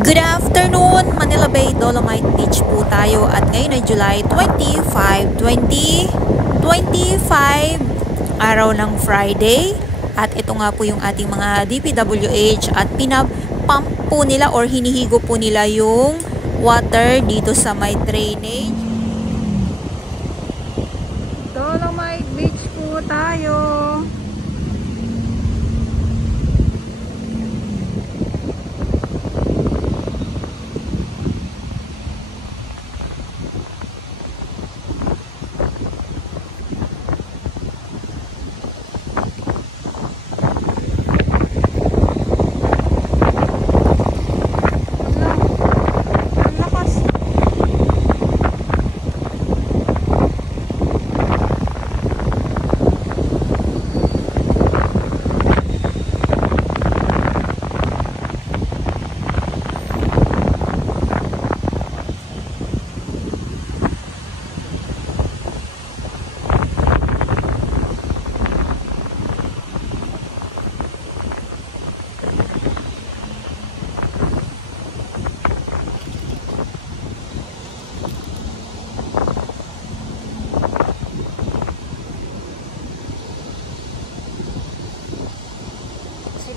Good afternoon, Manila Bay, Dolomite Beach po tayo at ngayon ay July 25, 2025, araw ng Friday. At ito nga po yung ating mga DPWH at pinapump po nila or hinihigo po nila yung water dito sa may drainage. Dolomite Beach po tayo.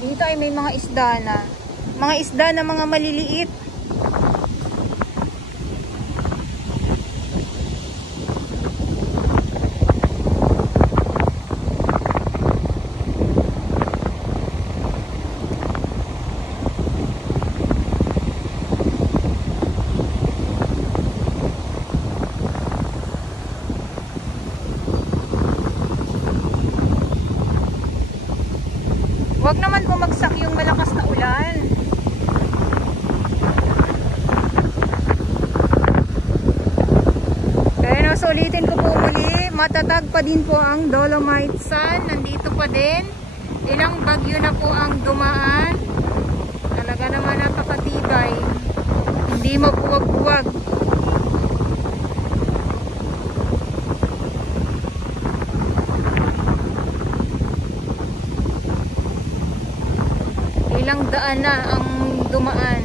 Dito ay may mga isda na. Mga isda na mga maliliit. Huwag naman bumagsak yung malakas na ulan. Kaya no, sulitin ko po muli, matatag pa din po ang Dolomite Sun. Nandito pa din. Ilang bagyo na po ang dumaan. Talaga naman napakatibay. Hindi mabuwag-buwag. Ilang daan na ang dumaan.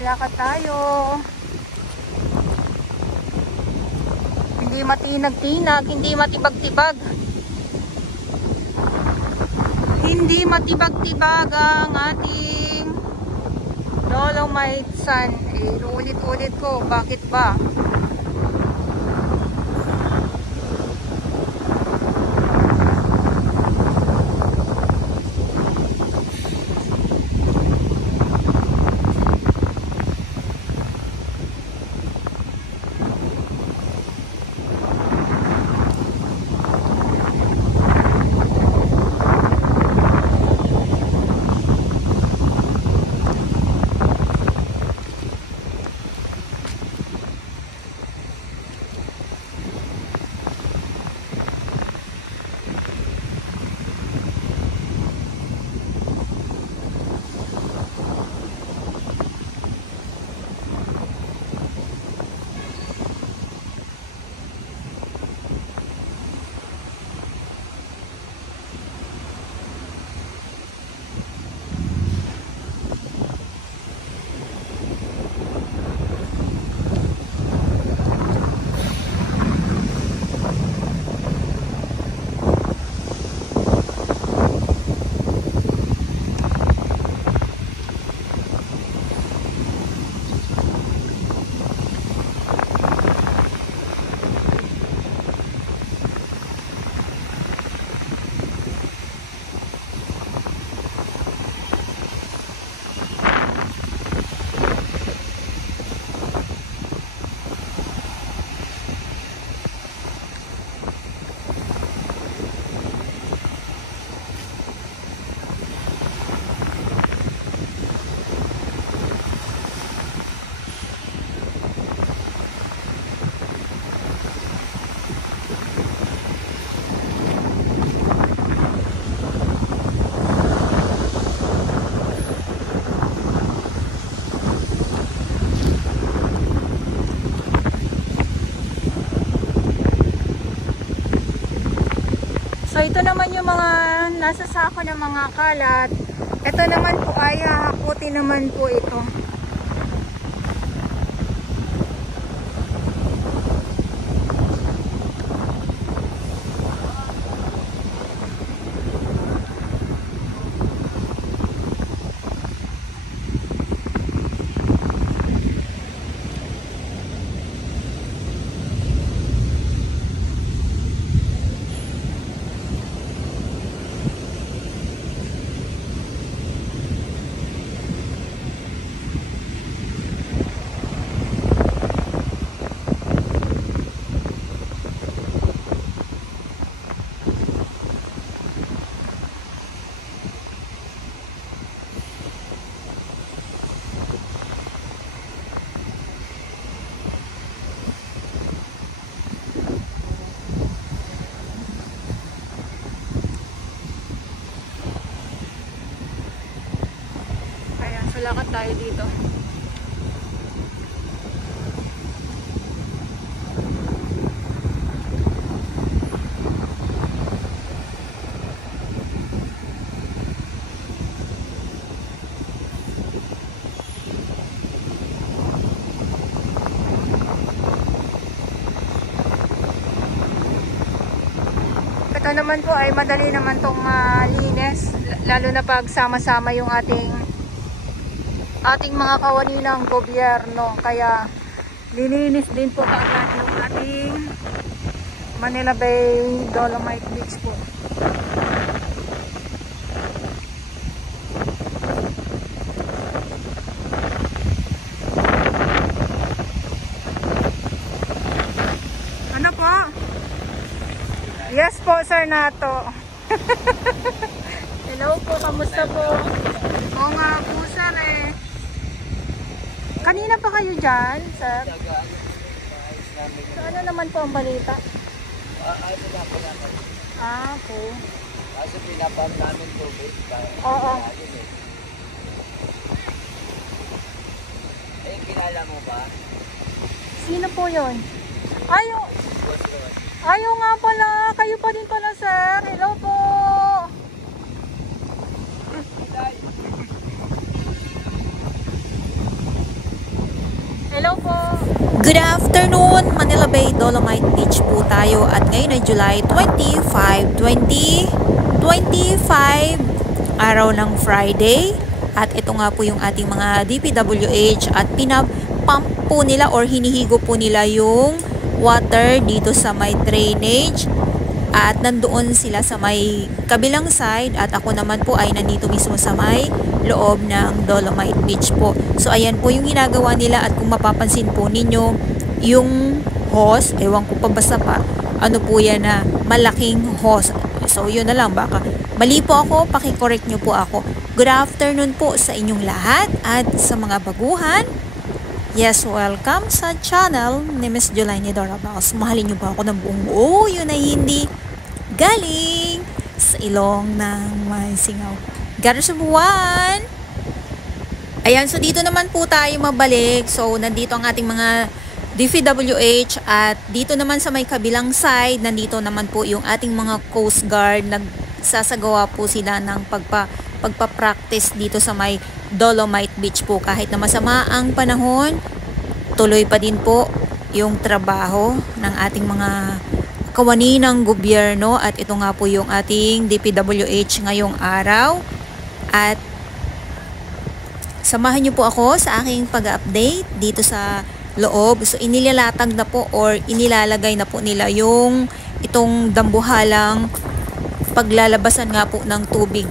Lakad tayo. Hindi matinag-tinag, hindi matibag-tibag. Hindi matibag-tibag ang ating Dolomite Sun. Ulit-ulit ko, bakit ba? So ito naman yung mga nasa sako ng mga kalat. Ito naman po ay hahakutin naman po ito. Lakad tayo dito. Ito naman po ay madali naman tong linis, lalo na pag sama-sama yung ating mga kawani ng gobyerno. Kaya lilinis din po kaagad yung ating Manila Bay Dolomite Beach po. Ano po? Yes po, Sir Nato. Hello po, kamusta po? Oo nga po, sir eh. Kanina pa kayo dyan, sir? So, ano naman po ang balita? Po. Kasi pinapam namin po. Oo. Eh, kilala mo ba? Sino po yun? Ayaw nga pala. Kayo pa din pala, sir. Hello po. Hello po. Good afternoon, Manila Bay Dolomite Beach po tayo at ngayon ay July 25, 2025, araw ng Friday. At ito nga po yung ating mga DPWH at pinapump po nila or hinihigo po nila yung water dito sa may drainage. At nandoon sila sa may kabilang side at ako naman po ay nandito mismo sa may loob ng Dolomite Beach po. So ayan po yung ginagawa nila at kung mapapansin po ninyo yung hose, ewan ko pa basta pa, ano po yan na malaking hose. So yun na lang, baka mali po ako, pakicorrect nyo po ako. Good afternoon po sa inyong lahat at sa mga baguhan. Yes, welcome sa channel ni Miss Jolaine Dorabals. Mahalin nyo ba ako ng buong buo? Yun ay hindi galing sa ilong ng may singaw. Garo sa buwan! Ayan, so dito naman po tayo mabalik. So, nandito ang ating mga DPWH at dito naman sa may kabilang side, nandito naman po yung ating mga Coast Guard. Nagsasagawa po sila ng pagpa-practice dito sa may Dolomite Beach po. Kahit na masama ang panahon, tuloy pa din po yung trabaho ng ating mga kawani ng gobyerno at ito nga po yung ating DPWH ngayong araw. At samahan niyo po ako sa aking pag-update dito sa loob. So inilalatag na po or inilalagay na po nila yung itong dambuhalang paglalabasan nga po ng tubig